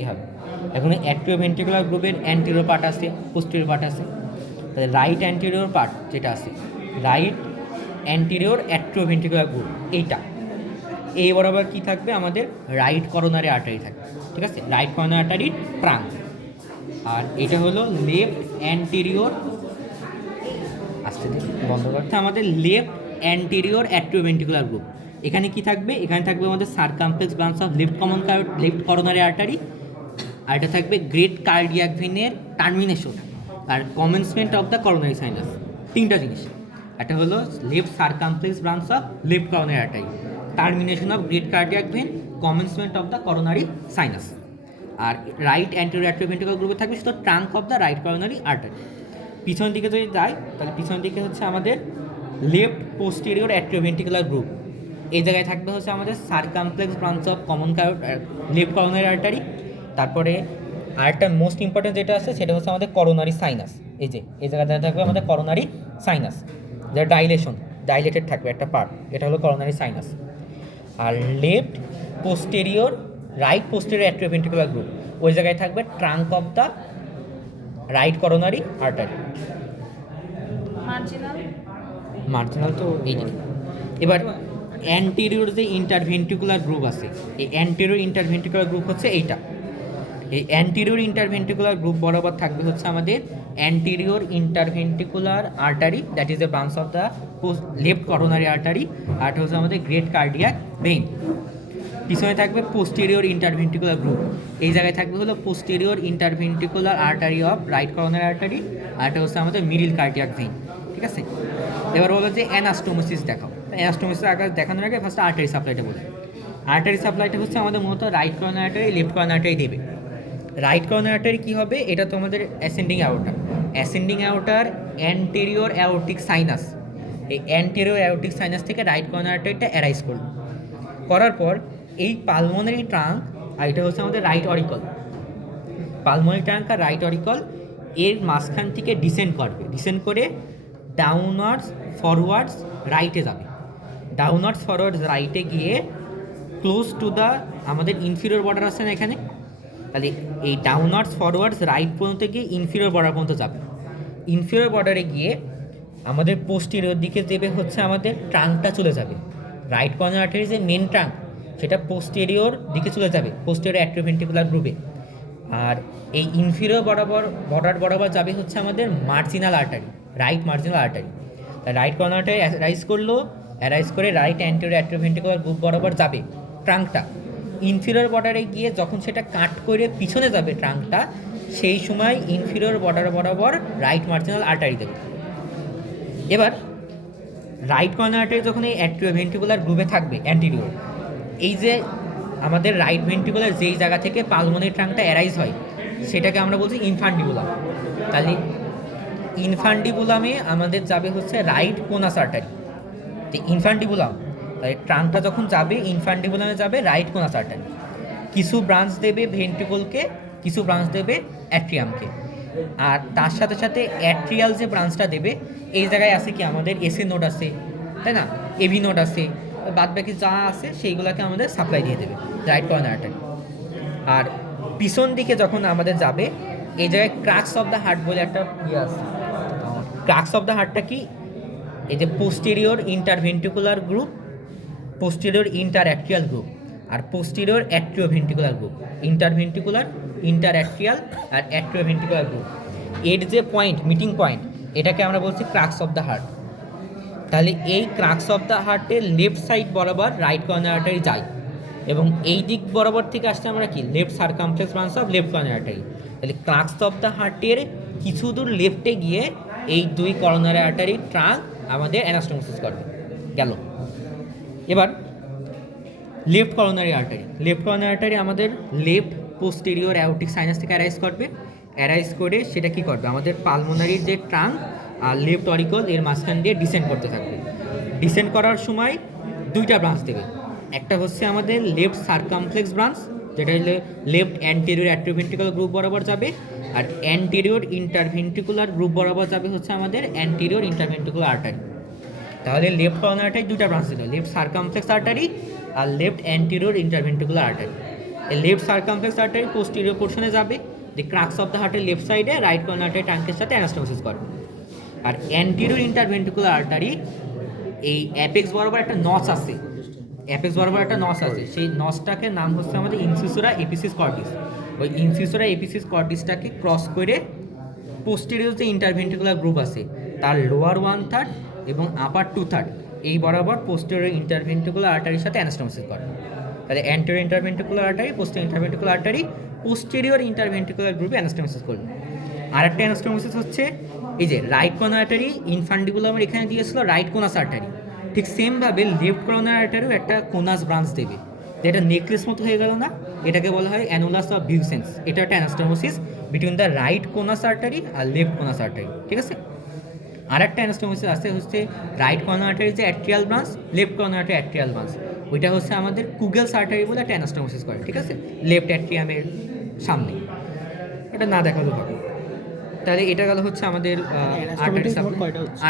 এভাবে। এখন অ্যাট্রিওভেন্ট্রিকুলার গ্রুপের অ্যান্টেরিয়র পার্ট আছে, পোস্টেরিয়র পার্ট আছে। তাহলে রাইট অ্যান্টেরিয়র পার্ট যেটা আছে, রাইট অ্যান্টেরিয়র অ্যাট্রিওভেন্ট্রিকুলার গ্রুপ এইটা, এই বরাবর কী থাকবে আমাদের রাইট করোনারি আর্টারি থাকবে, ঠিক আছে, রাইট করোনারি আর্টারির ট্রাঙ্ক। আর এটা হলো লেফট অ্যান্টেরিয়র, আস্তে বন্ধ করতে, আমাদের লেফট অ্যান্টেরিয়র অ্যাট্রিওভেন্ট্রিকুলার গ্রুপ। এখানে কি থাকবে, এখানে থাকবে আমাদের circumflex branch of left coronary artery, আর এটা থাকবে গ্রেট কার্ডিয়াক ভেনের টার্মিনেশন আর commencement of the coronary sinus. তিনটা জিনিস, একটা হলো left circumflex branch of left coronary artery, termination of great cardiac vein, commencement of the coronary sinus. আর রাইট অ্যান্টেরিয়র অ্যাট্রিওভেন্ট্রিকুলার গ্রুপে থাকবে শুধু trunk of the right coronary artery. পিছন দিকে যদি যাই তাহলে পিছন দিকে হচ্ছে আমাদের লেফট পোস্টেরিয়র অ্যাট্রিওভেন্ট্রিকুলার গ্রুপ, এই জায়গায় থাকবে হচ্ছে আমাদের circumflex branch of left coronary artery. তারপরে আরেকটা মোস্ট ইম্পর্টেন্ট যেটা আছে সেটা হচ্ছে আমাদের করোনারি সাইনাস, এই যে এই জায়গায় থাকবে আমাদের করোনারি সাইনাস, যেটা ডাইলেটেড থাকবে একটা পার্ট, এটা হলো করোনারি সাইনাস। আর left posterior right posterior atrioventricular group, ওই জায়গায় থাকবে trunk of the right coronary artery. Marginal তো এই যে। এবার অ্যান্টেরিয়র যে ইন্টারভেন্ট্রিকুলার গ্রুপ আছে, এই অ্যান্টেরিয়র ইন্টারভেন্ট্রিকুলার গ্রুপ হচ্ছে এইটা। এই অ্যান্টেরিয়র ইন্টারভেন্ট্রিকুলার গ্রুপ বরাবর থাকবে হচ্ছে আমাদের anterior interventricular artery, that is a branch of the left coronary artery, আর এটা হচ্ছে আমাদের গ্রেট কার্ডিয়াক ভেইন। পিছনে থাকবে পোস্টেরিয়র ইন্টারভেন্ট্রিকুলার গ্রুপ, এই জায়গায় থাকবে হলো posterior interventricular artery of right coronary artery, আর এটা হচ্ছে আমাদের মিডিল কার্ডিয়াক ভেইন, ঠিক আছে। এবার বলো যে অ্যানাস্টোমোসিস দেখাও। অ্যানাস্টোমোসিস আগে দেখানোর আগে ফার্স্ট আর্টারি সাপ্লাইটা বলি। আর্টারি সাপ্লাইটা হচ্ছে আমাদের মূলত right coronary artery, left coronary artery দেবে। রাইট করোনারি আর্টারি কী হবে, এটা তো আমাদের অ্যাসেন্ডিং অ্যাওর্টার অ্যান্টেরিয়র অ্যাওর্টিক সাইনাস, এই অ্যান্টেরিয়র অ্যাওর্টিক সাইনাস থেকে রাইট করোনারি আর্টারিটা অ্যারাইজ করলো, করার পর এই পালমোনারি ট্রাঙ্ক, আর এটা হচ্ছে আমাদের রাইট অরিকল, পালমোনারি ট্রাঙ্ক আর রাইট অরিকল এর মাঝখান থেকে ডিসেন্ড করে ডাউনওয়ার্ডস ফরওয়ার্ডস রাইটে যাবে, ডাউনওয়ার্ডস ফরওয়ার্ডস রাইটে গিয়ে ক্লোজ টু দ্য আমাদের ইনফিরিয়র বর্ডার আছে না এখানে, তাহলে এই ডাউনওয়ার্ডস ফরওয়ার্ডস রাইট পর্যন্ত গিয়ে ইনফিরিয়র বর্ডার পর্যন্ত যাবে। ইনফিরিয়র বর্ডারে গিয়ে আমাদের পোস্টেরিয়র দিকে দেবে হচ্ছে আমাদের ট্রাঙ্কটা চলে যাবে, রাইট কর্নার আর্টারির যে মেন ট্রাঙ্ক সেটা পোস্টেরিয়র দিকে চলে যাবে, পোস্টেরিয়র অ্যাট্রিওভেন্ট্রিকুলার গ্রুপে। আর এই ইনফিরিয়র বর্ডার বরাবর যাবে হচ্ছে আমাদের marginal artery, right marginal artery. Right coronary artery arise করে রাইট অ্যান্টেরিয়র অ্যাট্রিওভেন্ট্রিকুলার গ্রুপ বরাবর যাবে ট্রাঙ্কটা। ইনফিরিয়র বর্ডারে গিয়ে যখন সেটা কাট করে পিছনে যাবে ট্রাঙ্কটা, সেই সময় ইনফিরিয়র বর্ডার বরাবর রাইট মার্জিনাল আর্টারি দেবে। এবার রাইট কর্নার আর্টারি যখন এই অ্যাট্রিওভেন্ট্রিকুলার গ্রুপে থাকবে অ্যান্টেরিয়র, এই যে আমাদের রাইট ভেন্ট্রিকুলার যেই জায়গা থেকে পালমোনারি ট্রাঙ্কটা অ্যারাইজ হয় সেটাকে আমরা বলছি ইনফান্ডিবুলাম। তাহলে ইনফান্ডিবুলামে আমাদের যাবে হচ্ছে রাইট কোনাস আর্টারি, তো ইনফান্ডিবুলাম, তাহলে ট্রাঙ্কটা যখন যাবে ইনফান্ডিবুলামে যাবে রাইট কোনাস আর্টারি। কিছু ব্রাঞ্চ দেবে ভেন্ট্রিকলকে, কিছু ব্রাঞ্চ দেবে অ্যাট্রিয়ামকে, আর তার সাথে সাথে অ্যাট্রিয়াল যে ব্রাঞ্চটা দেবে এই জায়গায় আছে কি আমাদের এসি নোড আছে, তাই না, এভি নোড আছে, বাদ বাকি যা আছে সেইগুলোকে আমাদের সাপ্লাই দিয়ে দেবে রাইট কর্নার আর্টারি। আর পিছন দিকে যখন আমাদের যাবে এই জায়গায় ক্রাক্স অফ দ্য হার্ট বলে একটা ইয়ে আছে। ক্রাক্স অফ দ্য হার্টটা কি, এই যে posterior interventricular group, posterior interatrial group, আর posterior atrioventricular group, interventricular, interatrial আর অ্যাট্রিওভেন্ট্রিকুলার গ্রুপ, এর যে পয়েন্ট, মিটিং পয়েন্ট, এটাকে আমরা বলছি ক্রাক্স অফ দ্য হার্ট। তাহলে এই ক্রাক্স অফ দ্য হার্টের লেফট সাইড বরাবর রাইট কর্নার আর্টারি যায়, এবং এই দিক বরাবর থেকে আসছে আমরা কি left circumflex branch of left coronary artery. তাহলে ক্রাক্স অফ দ্য হার্টের কিছু দূর লেফটে গিয়ে এই দুই করোনারি আর্টারি ট্রাঙ্ক আমাদের অ্যানাস্টোমোসিস করবে গেল। এবার লেফট করোনারি আর্টারি আমাদের লেফট পোস্টেরিয়র অ্যাওর্টিক সাইনাস থেকে অ্যারাইজ করে সেটা কি করবে, আমাদের পালমোনারির যে ট্রাঙ্ক আর লেফট অরিকল এর মাঝখান দিয়ে ডিসেন্ড করতে থাকবে। ডিসেন্ড করার সময় দুইটা ব্রাঞ্চ দেবে, একটা হচ্ছে আমাদের লেফট সারকামফ্লেক্স ব্রাঞ্চ, যেটা হলে লেফট অ্যান্টেরিয়র অ্যাট্রিওভেন্ট্রিকুলার গ্রুপ বরাবর যাবে, আর অ্যান্টেরিয়র ইন্টারভেন্ট্রিকুলার গ্রুপ বরাবর যাবে হচ্ছে আমাদের অ্যান্টেরিয়র ইন্টারভেন্ট্রিকুলার আর্টারি। তাহলে লেফট কর্নার আর্টারি দুইটা ব্রাঞ্চ দিল, লেফট সারকামফ্লেক্স আর্টারি আর left anterior interventricular artery. Left circumflex artery posterior পোর্শনে যাবে, দি ক্রাক্স অফ দ্য হার্টের লেফট সাইডে রাইট কর্নার আর্টারি ট্রাঙ্কের সাথে অ্যানাস্টোমোসিস করে। আর অ্যান্টিরিয়র ইন্টারভেন্ট্রিকুলার আর্টারি এই অ্যাপেক্স বরাবর একটা নচ আছে, অ্যাপেক্স বরাবর একটা নচ আছে, সেই নচটাকে নাম হচ্ছে আমাদের ইনসিসোরা এপিসিস কর্টিস। ওই ইনসিসোরা এপিসিস কর্টিসটাকে ক্রস করে পোস্টেরিয়র যে ইন্টারভেন্ট্রিকুলার গ্রুপ আছে তার লোয়ার 1/3 এবং আপার 2/3 এই বরাবর পোস্টেরিয়র ইন্টারভেন্ট্রিকুলার আর্টারির সাথে অ্যানাস্টোমোসিস করে। তাহলে anterior interventricular artery, posterior interventricular artery, posterior interventricular গ্রুপে অ্যানাস্টোমোসিস করবে। আর একটা অ্যানাস্টোমোসিস হচ্ছে এই যে রাইট কর্নার আর্টারি ইনফান্ডিবুলামের এখানে দিয়েছিল রাইট কোনাস আর্টারি, ঠিক সেমভাবে লেফট কর্নার আর্টারিও একটা কোনাস ব্রাঞ্চ দেবে, যেটা নেকলেস মতো হয়ে গেল না, এটাকে বলা হয় অ্যানুলাস অফ বিউসেন্স। এটা একটা anastomosis between the right conus artery আর লেফট কোনাস আর্টারি, ঠিক আছে। আর একটা অ্যানাস্টোমোসিস আছে হচ্ছে রাইট কর্নার আর্টারি যে atrial branch, left coronary artery atrial branch, ওইটা হচ্ছে আমাদের কুগেলস আর্টারি বলে একটা অ্যানাস্টোমোসিস করে, ঠিক আছে, লেফট অ্যাট্রিয়ামের সামনে। এটা না দেখালেও হবে। তাহলে এটা গেল হচ্ছে আমাদের আর্টারি।